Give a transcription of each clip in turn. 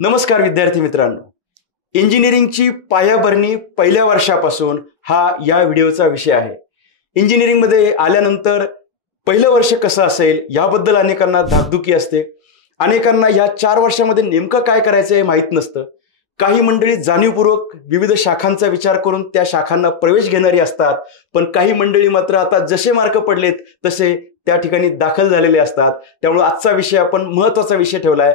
नमस्कार विद्यार्थी मित्रांनो, इंजिनिअरिंगची पायाभरणी पहिल्या वर्षापासून हा या व्हिडिओचा विषय आहे। इंजिनिअरिंगमध्ये आल्यानंतर पहिलं वर्ष कसं असेल याबद्दल अनेकांना धाकधुकी असते। अनेकांना या 4 वर्षामध्ये नेमकं काय करायचं हे माहीत नसतं। काही मंडळी जाणीवपूर्वक विविध शाखांचा विचार करून त्या शाखांना प्रवेश घेणारी असतात, पण काही मंडळी मात्र आता जसे मार्क पडलेत तसे त्या ठिकाणी दाखल झालेले असतात। त्यामुळे आजचा विषय आपण महत्त्वाचा विषय ठेवलाय,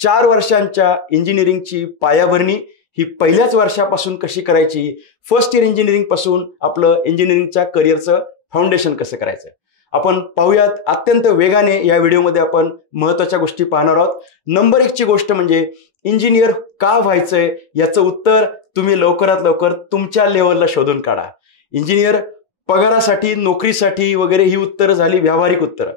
4 वर्षांच्या इंजिनिअरिंगची पायाभरणी ही पहिल्याच वर्षापासून कशी करायची, फर्स्ट इयर इंजिनिअरिंग पासून आपलं इंजिनिअरिंगच्या करिअरचं फाउंडेशन कसं करायचं आपण पाहूयात। अत्यंत वेगाने या व्हिडिओमध्ये आपण महत्त्वाच्या गोष्टी पाहणार आहोत। नंबर 1 ची गोष्ट म्हणजे इंजिनियर का व्हायचंय याचं उत्तर तुम्ही लवकरात लवकर तुमच्या लेवलला शोधून काढा। इंजिनियर पगारासाठी, नोकरीसाठी वगैरे ही उत्तरं झाली व्यावहारिक उत्तरं,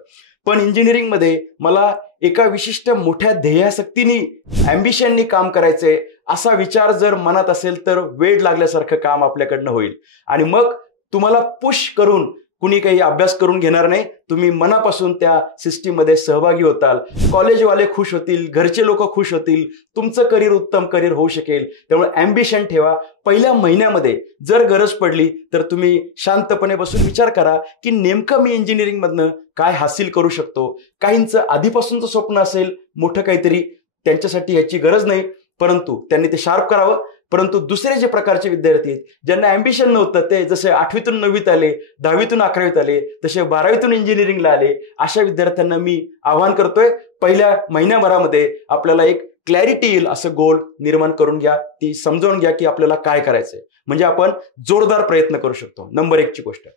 पण इंजिनिअरिंगमध्ये मला एका विशिष्ट मोठ्या ध्येयासक्तीने, ॲम्बिशननी काम करायचंय असा विचार जर मनात असेल तर वेड लागल्यासारखं काम आपल्याकडनं होईल आणि मग तुम्हाला पुश करून कुणी काही अभ्यास करून घेणार नाही। तुम्ही मनापासून त्या सिस्टीममध्ये सहभागी होताल, कॉलेजवाले खुश होतील, घरचे लोक खुश होतील, तुमचं करिअर उत्तम करिअर होऊ शकेल। त्यामुळे ॲम्बिशन ठेवा। पहिल्या महिन्यामध्ये जर गरज पडली तर तुम्ही शांतपणे बसून विचार करा की नेमकं मी इंजिनिअरिंगमधनं काय हासिल करू शकतो। काहींचं आधीपासूनचं स्वप्न असेल मोठं काहीतरी, त्यांच्यासाठी याची गरज नाही, परंतु त्यांनी ते शार्प करावं। परंतु दुसरे जे प्रकारचे विद्यार्थी आहेत ज्यांना ॲम्बिशन नव्हतं, ते जसे 8वीतून 9वीत आले, 10वीतून 11वीत आले, तसे 12वीतून इंजिनिअरिंगला आले, अशा विद्यार्थ्यांना मी आवाहन करतोय, पहिल्या महिन्याभरामध्ये आपल्याला एक क्लॅरिटी येईल असं गोल निर्माण करून घ्या, ती समजावून घ्या की आपल्याला काय करायचंय, म्हणजे आपण जोरदार प्रयत्न करू शकतो। नंबर 1 ची गोष्ट।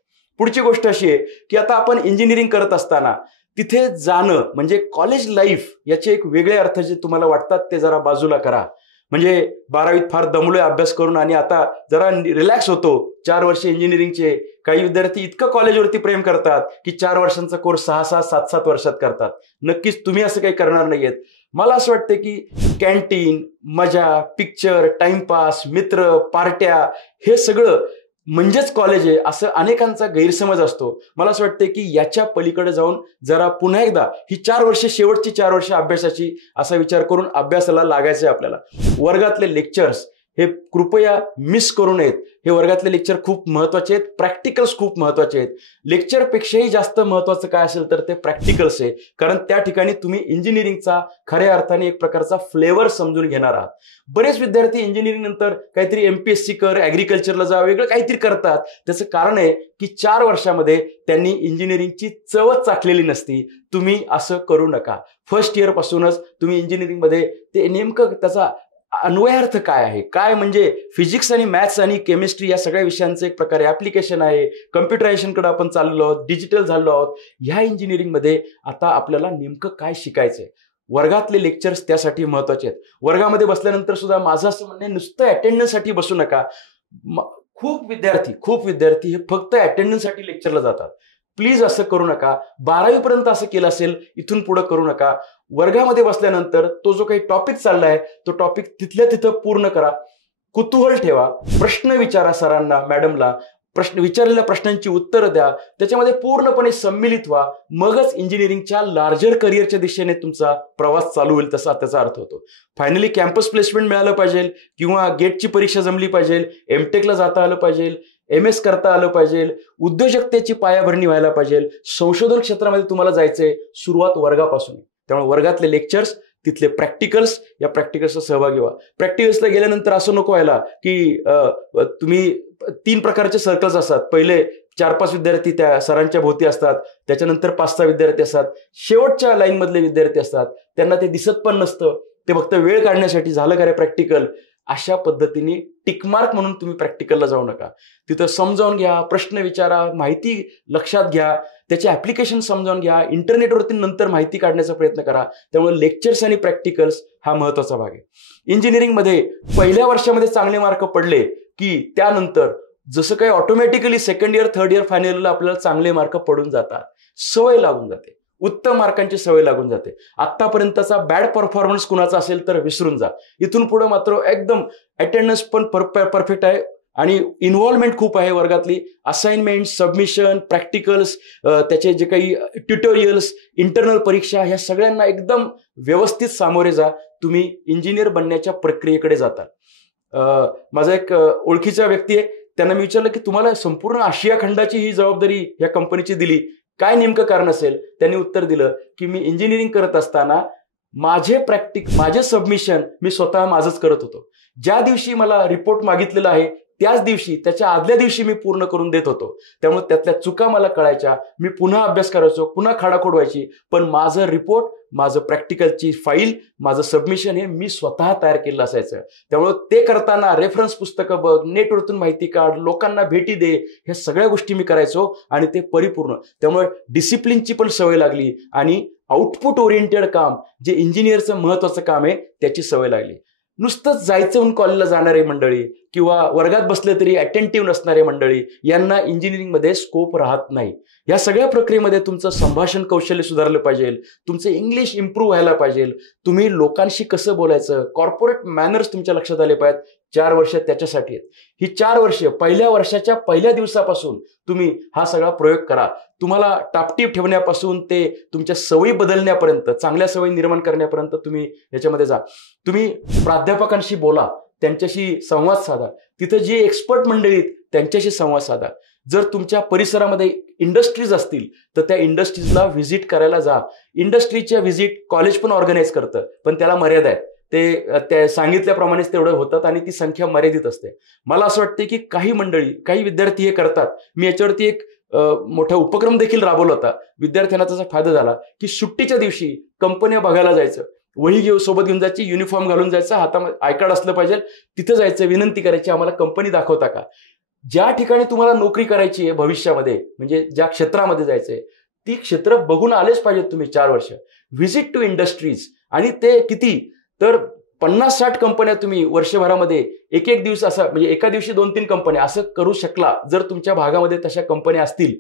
पुढची गोष्ट अशी आहे की आता आपण इंजिनिअरिंग करत असताना तिथे जाणं म्हणजे कॉलेज लाईफ याचे एक वेगळे अर्थ जे तुम्हाला वाटतात ते जरा बाजूला करा। म्हणजे 12वीत फार दमलोय अभ्यास करून आणि आता जरा रिलॅक्स होतो। 4 वर्ष इंजिनिअरिंगचे काही विद्यार्थी इतकं कॉलेजवरती प्रेम करतात की 4 वर्षांचा कोर्स 6-6, 7-7 वर्षात करतात। नक्कीच तुम्ही असं काही करणार नाहीयेत। मला असं वाटतं की कॅन्टीन, मजा, पिक्चर, टाइमपास, मित्र, पार्ट्या हे सगळं म्हणजेच कॉलेज आहे असं अनेकांचा गैरसमज असतो। मला असं वाटतं की याच्या पलीकडे जाऊन जरा पुन्हा एकदा ही 4 वर्ष, शेवटची 4 वर्ष अभ्यासाची असा विचार करून अभ्यासाला लागायचं आहे आपल्याला। वर्गातले लेक्चर्स हे कृपया मिस करू नयेत। हे वर्गातले लेक्चर खूप महत्त्वाचे आहेत, प्रॅक्टिकल्स खूप महत्त्वाचे आहेत। लेक्चरपेक्षाही जास्त महत्त्वाचं काय असेल तर ते प्रॅक्टिकल्स आहे, कारण त्या ठिकाणी तुम्ही इंजिनिअरिंगचा खऱ्या अर्थाने एक प्रकारचा फ्लेवर समजून घेणार आहात। बरेच विद्यार्थी इंजिनिअरिंग नंतर काहीतरी MPSC कर, ॲग्रिकल्चरला जा, वेगळं काहीतरी करतात। त्याचं कारण आहे की 4 वर्षामध्ये त्यांनी इंजिनिअरिंगची चवच चाखलेली नसती। तुम्ही असं करू नका। फर्स्ट इयर पासूनच तुम्ही इंजिनिअरिंगमध्ये ते नेमकं त्याचा अन्वयार्थ काय आहे, काय म्हणजे फिजिक्स आणि मॅथ्स आणि केमिस्ट्री या सगळ्या विषयांचं एक प्रकारे ॲप्लिकेशन आहे। कम्प्युटरायझेशनकडे आपण चाललो आहोत, डिजिटल झालो आहोत। ह्या इंजिनिअरिंगमध्ये आता आपल्याला नेमकं काय शिकायचंय। वर्गातले लेक्चर्स त्यासाठी महत्त्वाचे आहेत। वर्गामध्ये बसल्यानंतर सुद्धा माझं असं म्हणणं आहे नुसतं अटेंडन्ससाठी बसू नका। खूप विद्यार्थी हे फक्त अटेंडन्ससाठी लेक्चरला जातात। प्लीज असं करू नका। 12वी पर्यंत असं केलं असेल, इथून पुढे करू नका। वर्गामध्ये बसल्यानंतर तो जो काही टॉपिक चाललाय तो टॉपिक तिथल्या तिथं पूर्ण करा। कुतूहल ठेवा, प्रश्न विचारा सरांना, मॅडमला, विचारलेल्या प्रश्नांची उत्तरं द्या, त्याच्यामध्ये पूर्णपणे सम्मिलित व्हा। मगच इंजिनिअरिंगच्या लार्जर करिअरच्या दिशेने तुमचा प्रवास चालू होईल, तसा त्याचा अर्थ होतो। फायनली कॅम्पस प्लेसमेंट मिळालं पाहिजे किंवा गेटची परीक्षा जमली पाहिजे, एमटेकला जाता आलं पाहिजे, MS करता आलं पाहिजे, उद्योजकतेची पायाभरणी व्हायला पाहिजे, संशोधन क्षेत्रामध्ये तुम्हाला जायचंय, सुरुवात वर्गापासून। त्यामुळे वर्गातले लेक्चर्स, तिथले प्रॅक्टिकल्स, या प्रॅक्टिकल्सचा सहभागी व्हा। प्रॅक्टिकल्सला गेल्यानंतर असं नको व्हायला की तुम्ही 3 प्रकारचे सर्कल्स असतात। पहिले 4-5 विद्यार्थी त्या सरांच्या भोवती असतात, त्याच्यानंतर 5-6 विद्यार्थी असतात, शेवटच्या लाईन मधले विद्यार्थी असतात, त्यांना ते दिसत पण नसतं, ते फक्त वेळ काढण्यासाठी झालं का रे प्रॅक्टिकल, अशा पद्धतीने टिकमार्क म्हणून तुम्ही प्रॅक्टिकलला जाऊ नका। तिथं समजावून घ्या, प्रश्न विचारा, माहिती लक्षात घ्या, त्याचे ॲप्लिकेशन समजावून घ्या, इंटरनेटवरती नंतर माहिती काढण्याचा प्रयत्न करा। त्यामुळे लेक्चर्स आणि प्रॅक्टिकल्स हा महत्त्वाचा भाग आहे। इंजिनिअरिंगमध्ये पहिल्या वर्षामध्ये चांगले मार्क पडले की त्यानंतर जसं काही automatically second year, third year, final इयरला आपल्याला चांगले मार्क पडून जातात, सवय लागून जाते, उत्तम मार्कांची सवय लागून जाते। आतापर्यंतचा बॅड परफॉर्मन्स कुणाचा असेल तर विसरून जा। इथून पुढे मात्र एकदम अटेंडन्स पण परफेक्ट आहे, आणि इन्व्हॉल्वमेंट खूप आहे वर्गातली. असाइनमेंट, सबमिशन, प्रॅक्टिकल्स, त्याचे जे काही ट्युटोरियल्स, इंटरनल परीक्षा, ह्या सगळ्यांना एकदम व्यवस्थित सामोरे जा. तुम्ही इंजिनियर बनण्याच्या प्रक्रियेकडे जाता. माझा एक ओळखीचा व्यक्ती आहे, त्यांना मी विचारलं की तुम्हाला संपूर्ण आशिया खंडाची ही जबाबदारी या कंपनीची दिली, काय नेमकं कारण असेल? त्यांनी उत्तर दिलं की मी इंजिनिअरिंग करत असताना माझे सबमिशन मी स्वतः माझंच करत होतो. ज्या दिवशी मला रिपोर्ट मागितलेला आहे त्याच दिवशी, त्याच्या आदल्या दिवशी मी पूर्ण करून देत होतो. त्यामुळे त्यातल्या चुका मला कळायच्या, मी पुन्हा अभ्यास करायचो, पुन्हा खाडाखोड व्हायची, पण माझं रिपोर्ट, माझं प्रॅक्टिकलची फाईल, माझं सबमिशन हे मी स्वतः तयार केलं असायचं. त्यामुळे ते करताना रेफरन्स पुस्तकं बघ, नेटवरतून माहिती काढ, लोकांना भेटी दे, ह्या सगळ्या गोष्टी मी करायचो आणि ते परिपूर्ण. त्यामुळे डिसिप्लिनची पण सवय लागली आणि आउटपुट ओरिएंटेड काम, जे इंजिनियरचं महत्वाचं काम आहे, त्याची सवय लागली. नुसतंच जायचं म्हणून कॉलेजला जाणारे मंडळी किंवा वर्गात बसले तरी अटेंटिव्ह नसणारे मंडळी, यांना इंजिनिअरिंगमध्ये स्कोप राहत नाही. या सगळ्या प्रक्रियेमध्ये तुमचं संभाषण कौशल्य सुधारलं पाहिजे, तुमचं इंग्लिश इम्प्रूव्ह व्हायला पाहिजे, तुम्ही लोकांशी कसं बोलायचं, कॉर्पोरेट मॅनर्स तुमच्या लक्षात आले पाहिजेत. 4 वर्ष त्याच्यासाठी आहेत. ही 4 वर्ष, पहिल्या वर्षाच्या पहिल्या दिवसापासून तुम्ही हा सगळा प्रयोग करा. तुम्हाला टापटीप ठेवण्यापासून ते तुमच्या सवयी बदलण्यापर्यंत, चांगल्या सवयी निर्माण करण्यापर्यंत तुम्ही याच्यामध्ये जा. तुम्ही प्राध्यापकांशी बोला, त्यांच्याशी संवाद साधा, तिथं जी एक्सपर्ट मंडळी आहेत त्यांच्याशी संवाद साधा. जर तुमच्या परिसरामध्ये इंडस्ट्रीज असतील तर त्या इंडस्ट्रीजला व्हिजिट करायला जा. इंडस्ट्रीच्या व्हिजिट कॉलेज पण ऑर्गनाईज करतं, पण त्याला मर्यादा आहेत. ते सांगितल्याप्रमाणेच तेवढं होतात आणि ती संख्या मर्यादित असते. मला असं वाटतं की काही मंडळी, काही विद्यार्थी हे करतात. मी याच्यावरती एक मोठा उपक्रम देखील राबवला होता. विद्यार्थ्यांना त्याचा फायदा झाला की सुट्टीच्या दिवशी कंपन्या बघायला जायचं, वही सोबत घेऊन जायची, युनिफॉर्म घालून जायचं, हातामध्ये आय कार्ड असलं पाहिजे, तिथं जायचं, विनंती करायची, आम्हाला कंपनी दाखवता का. ज्या ठिकाणी तुम्हाला नोकरी करायची आहे भविष्यामध्ये, म्हणजे ज्या क्षेत्रामध्ये जायचंय, ती क्षेत्र बघून आलेच पाहिजेत तुम्ही 4 वर्ष. Visit to industries. आणि ते किती तर 50-60 कंपन्या तुम्ही वर्षभरामध्ये एक दिवस असं, म्हणजे एका दिवशी 2-3 कंपन्या असं करू शकला. जर तुमच्या भागामध्ये तशा कंपन्या असतील,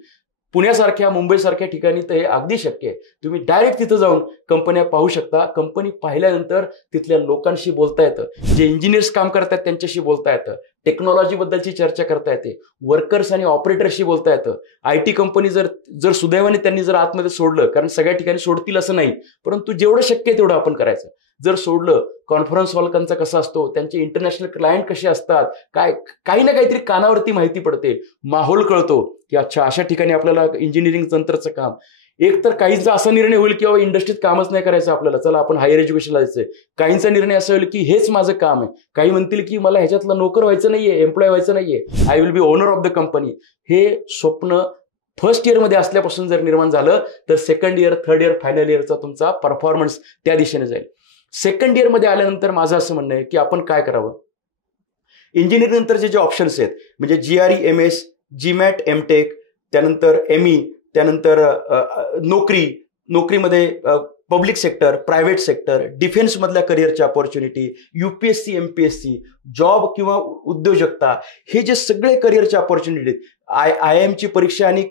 पुण्यासारख्या, मुंबईसारख्या ठिकाणी, तर हे अगदी शक्य आहे. तुम्ही डायरेक्ट तिथं जाऊन कंपन्या पाहू शकता. कंपनी पाहिल्यानंतर तिथल्या लोकांशी बोलता येतं, जे इंजिनियर्स काम करतात त्यांच्याशी बोलता येतं, टेक्नॉलॉजी बद्दलची चर्चा करता येते, वर्कर्स आणि ऑपरेटरशी बोलता येतं. IT कंपनी जर सुदैवाने त्यांनी जर आतमध्ये सोडलं, कारण सगळ्या ठिकाणी सोडतील असं नाही, परंतु जेवढं शक्य आहे तेवढं आपण करायचं. जर सोडलं, कॉन्फरन्स हॉल त्यांचा कसा असतो, त्यांचे इंटरनॅशनल क्लायंट कसे असतात, काही ना काहीतरी कानावरती माहिती पडते, माहोल कळतो की अच्छा अशा ठिकाणी आपल्याला इंजिनिअरिंग तंत्रचं काम. एक तर काहींचा असा निर्णय होईल की इंडस्ट्रीत कामच नाही करायचं आपल्याला, चला आपण हायर एज्युकेशनला जायचंय. काहींचा निर्णय असा होईल की हेच माझं काम आहे. काही म्हणतील की मला ह्याच्यातला नोकर व्हायचं नाहीये, एम्प्लॉय व्हायचं नाहीये, I will be owner of the company. हे स्वप्न फर्स्ट इयरमध्ये असल्यापासून जर निर्माण झालं तर second year, third year, final इयरचा तुमचा परफॉर्मन्स त्या दिशेने जाईल. सेकंड इयरमध्ये आल्यानंतर माझं असं म्हणणं आहे की आपण काय करावं. इंजिनिअरिंग नंतरचे जे ऑप्शन्स आहेत, म्हणजे GRE MS, GMAT MTech, त्यानंतर ME, त्यानंतर नोकरीमध्ये पब्लिक सेक्टर, प्रायव्हेट सेक्टर, डिफेन्समधल्या करिअरच्या अपॉर्च्युनिटी, UPSC MPSC, जॉब किंवा उद्योजकता, हे जे सगळे करिअरच्या अपॉर्च्युनिटी, IIMची परीक्षा आणि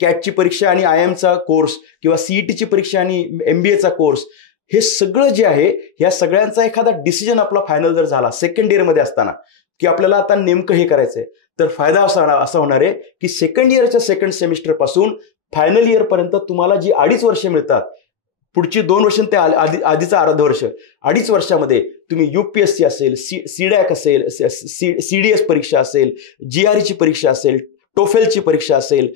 CATची परीक्षा आणि IIMचा कोर्स, किंवा CETची परीक्षा आणि MBAचा कोर्स, हे सगळं जे आहे, या सगळ्यांचा एखादा डिसिजन आपला फायनल जर झाला सेकंड इयरमध्ये असताना की आपल्याला आता नेमकं हे करायचंय, तर फायदा असा होणार आहे की सेकंड इयरच्या सेकंड सेमिस्टर पासून फायनल इयर पर्यंत तुम्हाला जी 2.5 वर्ष मिळतात, पुढची 2 वर्ष ते आधीचा अर्ध वर्ष, 2.5 वर्षामध्ये तुम्ही UPSC असेल, CDAC असेल, CDS परीक्षा असेल, GREची परीक्षा असेल, टोफेलची परीक्षा असेल,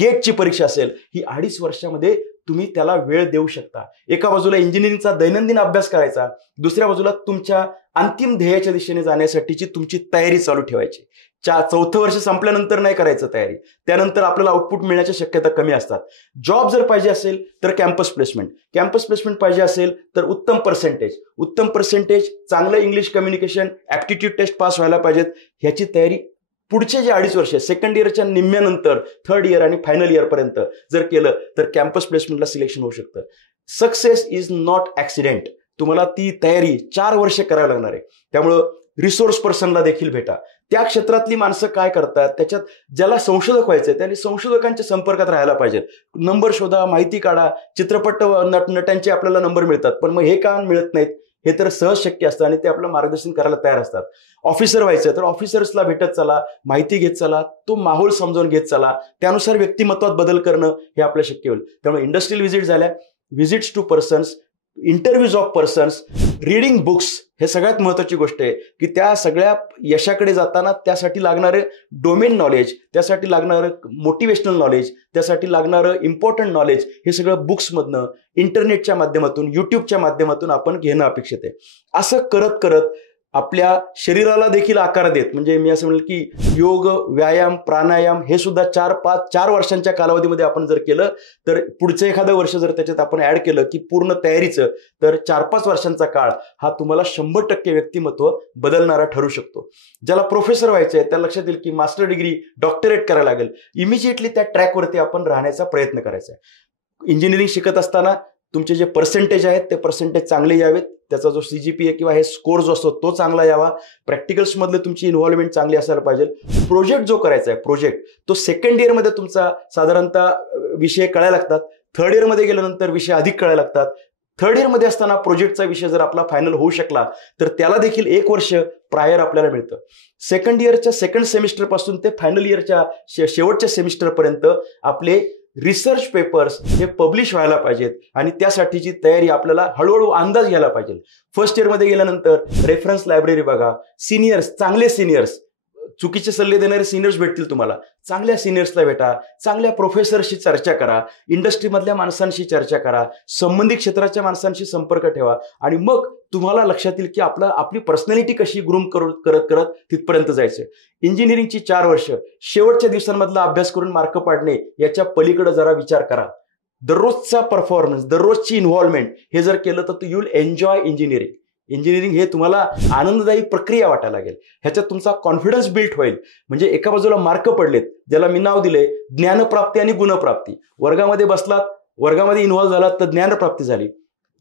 गेटची परीक्षा असेल, ही 2.5 वर्षामध्ये तुम्ही त्याला वेळ देऊ शकता. एका बाजूला इंजिनिअरिंगचा दैनंदिन अभ्यास करायचा, दुसऱ्या बाजूला तुमच्या अंतिम ध्येयाच्या दिशेने जाण्यासाठीची तुमची तयारी चालू ठेवायची. 4थं वर्ष संपल्यानंतर नाही करायचं तयारी, त्यानंतर आपल्याला आउटपुट मिळण्याच्या शक्यता कमी असतात. जॉब जर पाहिजे असेल तर कॅम्पस प्लेसमेंट पाहिजे असेल तर उत्तम पर्सेंटेज, चांगलं English communication, aptitude test pass व्हायला पाहिजेत. ह्याची तयारी पुढचे जे 2.5 वर्ष, सेकंड इयरच्या निम्म्यानंतर, थर्ड इयर आणि फायनल इयर पर्यंत जर केलं तर कॅम्पस प्लेसमेंटला सिलेक्शन होऊ शकतं. Success is not accident. तुम्हाला ती तयारी 4 वर्ष करावी लागणार आहे. त्यामुळं रिसोर्स पर्सनला देखील भेटा. त्या क्षेत्रातली माणसं काय करतात, त्याच्यात ज्याला संशोधक व्हायचंय त्यांनी संशोधकांच्या संपर्कात राहायला पाहिजे. नंबर शोधा, माहिती काढा. चित्रपट नटांचे आपल्याला नंबर मिळतात, पण मग हे का मिळत नाहीत, हे तर सहज शक्य असतं आणि ते आपलं मार्गदर्शन करायला तयार असतात. ऑफिसर व्हायचं तर ऑफिसर्सला भेटत चला, माहिती घेत चला, तो माहोल समजावून घेत चला, त्यानुसार व्यक्तिमत्वात बदल करणं हे आपलं शक्य होईल. त्यामुळे इंडस्ट्रियल व्हिजिट झाल्या, visits to persons, interviews of persons, reading books, हे सगळ्यात महत्त्वाची गोष्ट आहे की त्या सगळ्या यशाकडे जाताना त्यासाठी लागणारे डोमेन नॉलेज, त्यासाठी लागणारं मोटिवेशनल नॉलेज, त्यासाठी लागणारं इम्पॉर्टंट नॉलेज हे सगळं बुक्समधनं, इंटरनेटच्या माध्यमातून, युट्यूबच्या माध्यमातून आपण घेणं अपेक्षित आहे. असं करत करत आपल्या शरीराला देखील आकार देत, म्हणजे मी असं म्हणेल की योग, व्यायाम, प्राणायाम हे सुद्धा 4 वर्षांच्या कालावधीमध्ये आपण जर केलं तर पुढचं एखादं वर्ष जर त्याच्यात आपण ऍड केलं की पूर्ण तयारीचं, तर 4-5 वर्षांचा काळ हा तुम्हाला 100% व्यक्तिमत्व बदलणारा ठरू शकतो. ज्याला प्रोफेसर व्हायचं आहे त्या लक्षात येईल की मास्टर डिग्री, डॉक्टरेट करायला लागेल, इमिजिएटली त्या ट्रॅकवरती आपण राहण्याचा प्रयत्न करायचा आहे. इंजिनिअरिंग शिकत असताना तुमचे जे पर्सेंटेज आहेत ते पर्सेंटेज चांगले यावेत, त्याचा जो CGPA किंवा हे स्कोर जो असतो तो चांगला यावा, प्रॅक्टिकल्समधले तुमची इन्व्हॉल्वमेंट चांगली असायला पाहिजे. प्रोजेक्ट जो करायचा आहे प्रोजेक्ट तो सेकंड इयरमध्ये तुमचा साधारणतः विषय कळायला लागतात, थर्ड इयरमध्ये गेल्यानंतर विषय अधिक कळायला लागतात. थर्ड इयरमध्ये असताना प्रोजेक्टचा विषय जर आपला फायनल होऊ शकला तर त्याला देखील 1 वर्ष प्रायर आपल्याला मिळतं. सेकंड इयरच्या सेकंड सेमिस्टरपासून ते फायनल इयरच्या शेवटच्या सेमिस्टरपर्यंत आपले रिसर्च पेपर्स हे पब्लिश व्हायला पाहिजेत आणि त्यासाठीची तयारी आपल्याला हळूहळू अंदाज घ्यायला पाहिजे. फर्स्ट इयरमध्ये गेल्यानंतर रेफरन्स लायब्ररी बघा, सिनियर्स, चांगले सिनियर्स, चुकीचे सल्ले देणारे सिनियर्स भेटतील तुम्हाला, चांगल्या सिनियर्सला भेटा, चांगल्या प्रोफेसरशी चर्चा करा, इंडस्ट्रीमधल्या माणसांशी चर्चा करा, संबंधित क्षेत्राच्या माणसांशी संपर्क ठेवा आणि मग तुम्हाला लक्षात येईल की आपली पर्सनॅलिटी कशी ग्रूम करत करत तिथपर्यंत जायचं. इंजिनिअरिंगची 4 वर्ष शेवटच्या दिवसांमधला अभ्यास करून मार्क पाडणे याच्या पलीकडे जरा विचार करा. दररोजचा परफॉर्मन्स, दररोजची इन्व्हॉल्वमेंट हे जर केलं तर you will enjoy engineering. Engineering हे तुम्हाला आनंददायी प्रक्रिया वाटायला लागेल, ह्याच्यात तुमचा कॉन्फिडन्स बिल्ड होईल. म्हणजे एका बाजूला मार्क पडलेत, ज्याला मी नाव दिले ज्ञानप्राप्ती आणि गुणप्राप्ती. वर्गामध्ये बसलात, वर्गामध्ये इन्व्हॉल्व्ह झालात तर ज्ञानप्राप्ती झाली,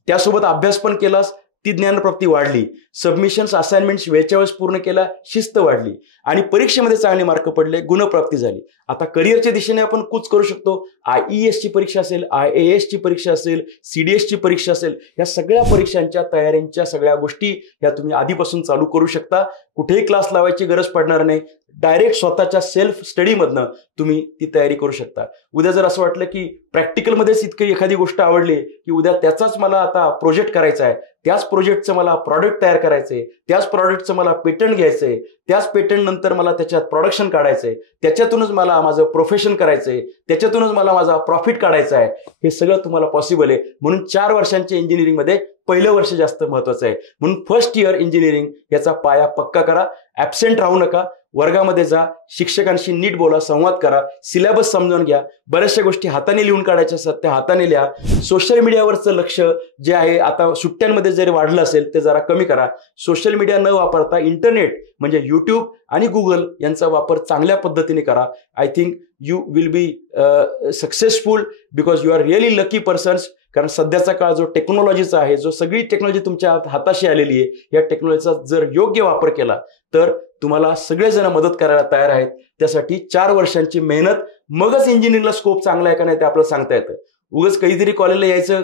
त्यासोबत अभ्यास पण केलास, ती ज्ञानप्राप्ती वाढली. सबमिशन्स, असाइनमेंट्स वेळच्या वेळेस पूर्ण केला, शिस्त वाढली आणि परीक्षेमध्ये चांगले मार्क पडले, गुणप्राप्ती झाली. आता करिअरच्या दिशेने आपण कूच करू शकतो. IES ची परीक्षा असेल, IAS ची परीक्षा असेल, CDS ची परीक्षा असेल, या सगळ्या परीक्षांच्या तयारींच्या सगळ्या गोष्टी या तुम्ही आधीपासून चालू करू शकता. कुठेही क्लास लावायची गरज पडणार नाही, डायरेक्ट स्वतःच्या सेल्फ स्टडीमधनं तुम्ही ती तयारी करू शकता. उद्या जर असं वाटलं की प्रॅक्टिकलमध्येच इतकी एखादी गोष्ट आवडली की उद्या त्याचाच मला आता प्रोजेक्ट करायचा आहे, त्याच प्रोजेक्टचं मला प्रॉडक्ट तयार करायचंय, त्याच प्रॉडक्टचं मला पेटंट घ्यायचंय, त्याच पेटंट नंतर मला त्याच्यात प्रोडक्शन काढायचंय, त्याच्यातूनच मला माझं प्रोफेशन करायचंय, त्याच्यातूनच मला माझा प्रॉफिट काढायचा आहे, हे सगळं तुम्हाला पॉसिबल आहे. म्हणून 4 वर्षांच्या इंजिनिअरिंगमध्ये पहिलं वर्ष जास्त महत्वाचं आहे. म्हणून फर्स्ट इयर इंजिनिअरिंग याचा पाया पक्का करा. ऍब्सेंट राहू नका, वर्गामध्ये जा, शिक्षकांशी नीट बोला, संवाद करा, सिलेबस समजून घ्या, बऱ्याचशा गोष्टी हाताने लिहून काढायच्या असतात त्या हाताने लिहा. सोशल मीडियावरचं लक्ष जे आहे आता सुट्ट्यांमध्ये जरी वाढलं असेल ते जरा कमी करा. सोशल मीडिया न वापरता इंटरनेट म्हणजे YouTube आणि Google यांचा वापर चांगल्या पद्धतीने करा. I think you will be successful because you are really lucky persons. कारण सध्याचा काळ जो टेक्नॉलॉजीचा आहे, जो सगळी टेक्नॉलॉजी तुमच्या हाताशी आलेली आहे, या टेक्नॉलॉजीचा जर योग्य वापर केला तर तुम्हाला सगळेजण मदत करायला तयार आहेत. त्यासाठी 4 वर्षांची मेहनत, मगच इंजिनिअरिंगला स्कोप चांगला आहे का नाही ते आपल्याला सांगता येतं. उगाच कधीतरी कॉलेजला यायचं,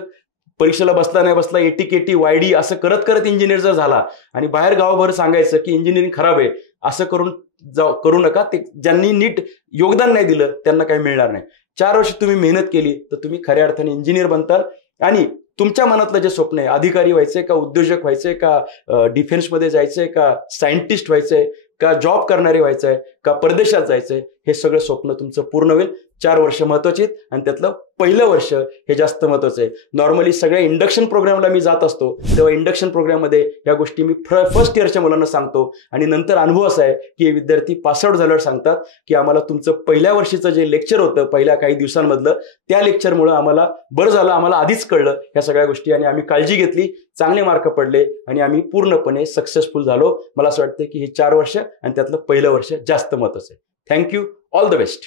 परीक्षेला बसला नाही बसला, ATKT YD असं करत करत इंजिनियर जर झाला आणि बाहेर गावाभर सांगायचं की इंजिनिअरिंग खराब आहे, असं करू नका. ते ज्यांनी नीट योगदान नाही दिलं त्यांना काही मिळणार नाही. 4 वर्ष तुम्ही मेहनत केली तर तुम्ही खऱ्या अर्थाने इंजिनियर बनताल आणि तुमच्या मनातलं जे स्वप्न आहे, अधिकारी व्हायचंय का, उद्योजक व्हायचंय का, डिफेन्समध्ये जायचंय का, सायंटिस्ट व्हायचंय का, जॉब करणारे व्हायचंय का, परदेशात जायचंय, हे सगळं स्वप्न तुमचं पूर्ण होईल. 4 वर्ष महत्वाची आहेत आणि त्यातलं पहिलं वर्ष हे जास्त महत्वाचं आहे. नॉर्मली सगळ्या इंडक्शन प्रोग्रामला मी जात असतो तेव्हा इंडक्शन प्रोग्राममध्ये या गोष्टी मी फर्स्ट इयरच्या मुलांना सांगतो आणि नंतर अनुभव असा आहे की हे विद्यार्थी पासआउट झाल्यावर सांगतात की आम्हाला तुमचं पहिल्या वर्षीचं जे लेक्चर होतं पहिल्या काही दिवसांमधलं, त्या लेक्चरमुळे आम्हाला बरं झालं, आम्हाला आधीच कळलं ह्या सगळ्या गोष्टी आणि आम्ही काळजी घेतली, चांगले मार्क पडले आणि आम्ही पूर्णपणे सक्सेसफुल झालो. मला असं वाटतं की हे 4 वर्ष आणि त्यातलं पहिलं वर्ष जास्त महत्वाचं आहे. थँक्यू. All the best.